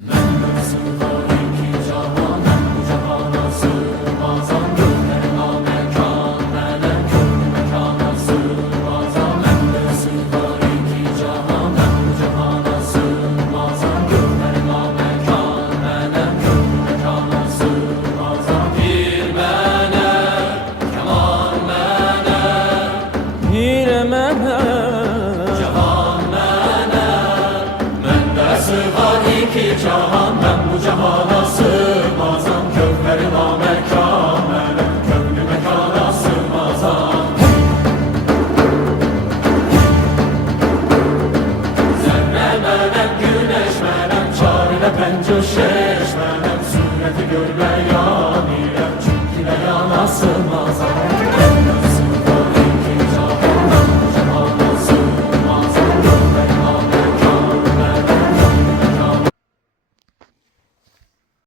Menden sığmaz iki cahan, ben bu cahana sığmazam. Gönlüme mekan, benim gönlüm mekana sığmazam. Menden sığmaz iki cahan, ben bu cahana sığmazam. Gönlüme mekan, benim gönlüm mekana sığmazam. Bir mene, keman mene, bir mene, cahan mene. Menden sığmaz iki cahan, ben bu cahana sığmazam. Gönlüme mekan, benim gönlüm mekana sığmazam. Zerre menem, güneş menem, çare pencoşe.